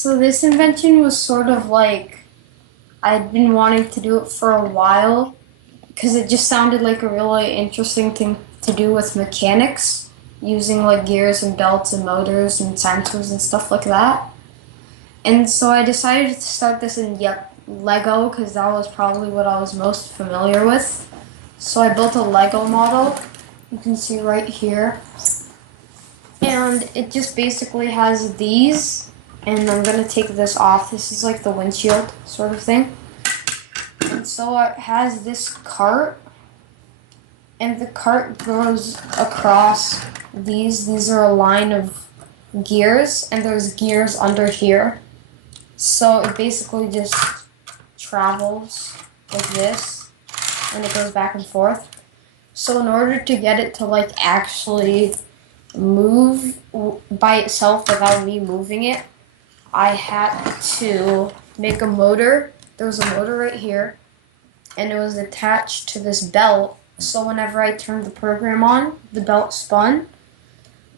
So this invention was sort of like I'd been wanting to do it for a while because it just sounded like a really interesting thing to do with mechanics, using like gears and belts and motors and sensors and stuff like that. And so I decided to start this in Lego because that was probably what I was most familiar with. So I built a Lego model, you can see right here. And it just basically has these, and I'm gonna take this off. This is like the windshield sort of thing. And so it has this cart, and the cart goes across these. These are a line of gears, and there's gears under here. So it basically just travels like this, and it goes back and forth. So in order to get it to like actually move by itself without me moving it, I had to make a motor. There was a motor right here, and it was attached to this belt. So whenever I turned the program on, the belt spun.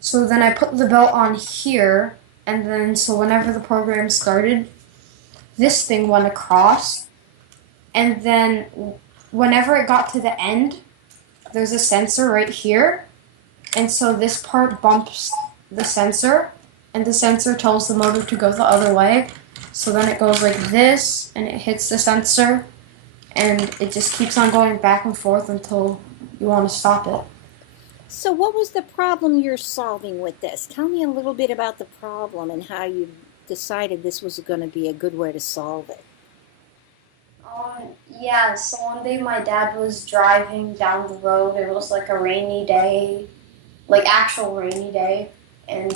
So then I put the belt on here, and then so whenever the program started, this thing went across, and then whenever it got to the end, there's a sensor right here, and so this part bumps the sensor, and the sensor tells the motor to go the other way. So then it goes like this, and it hits the sensor, and it just keeps on going back and forth until you want to stop it. So what was the problem you're solving with this? Tell me a little bit about the problem and how you decided this was going to be a good way to solve it. Yeah, so one day my dad was driving down the road. It was like a rainy day, like actual rainy day, and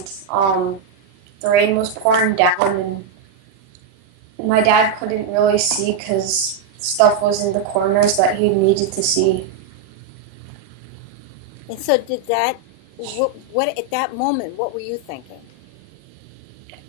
the rain was pouring down, and my dad couldn't really see because stuff was in the corners that he needed to see. And so did that, what at that moment, what were you thinking?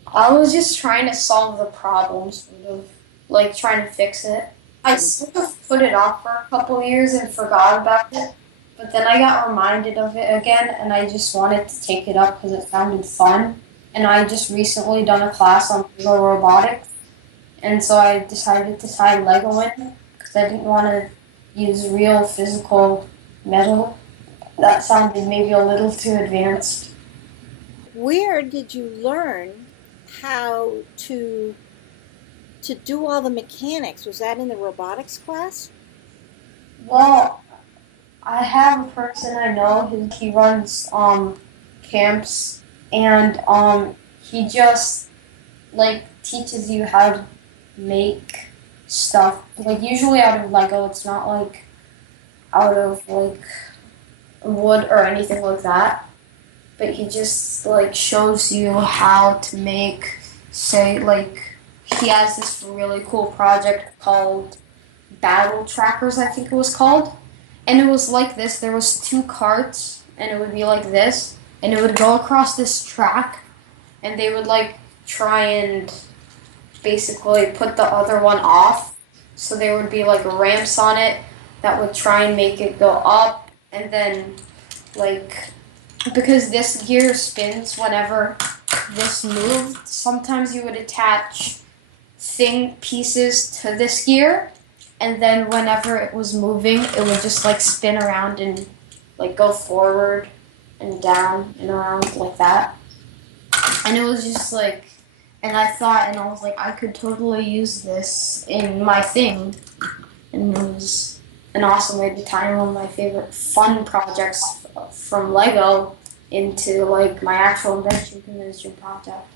I was just trying to solve the problem, sort of, like trying to fix it. I sort of put it off for a couple years and forgot about it, but then I got reminded of it again, and I just wanted to take it up because it sounded fun. And I just recently done a class on Lego robotics, and so I decided to tie Lego in because I didn't want to use real physical metal. That sounded maybe a little too advanced. Where did you learn how to do all the mechanics? Was that in the robotics class? Well, I have a person I know he runs camps, and he just like teaches you how to make stuff. Like usually out of Lego, it's not like out of like wood or anything like that. But he just like shows you how to make, say, like he has this really cool project called Battle Trackers, I think it was called. And it was like this. There was two carts, and it would be like this, and it would go across this track, and they would like try and basically put the other one off. So there would be like ramps on it that would try and make it go up, and then like because this gear spins whenever this moved, sometimes you would attach pieces to this gear, and then whenever it was moving, it would just like spin around and like go forward and down and around like that. And it was just like, and I thought, and I was like, I could totally use this in my thing. And it was an awesome way to tie one of my favorite fun projects from Lego into like my actual invention project.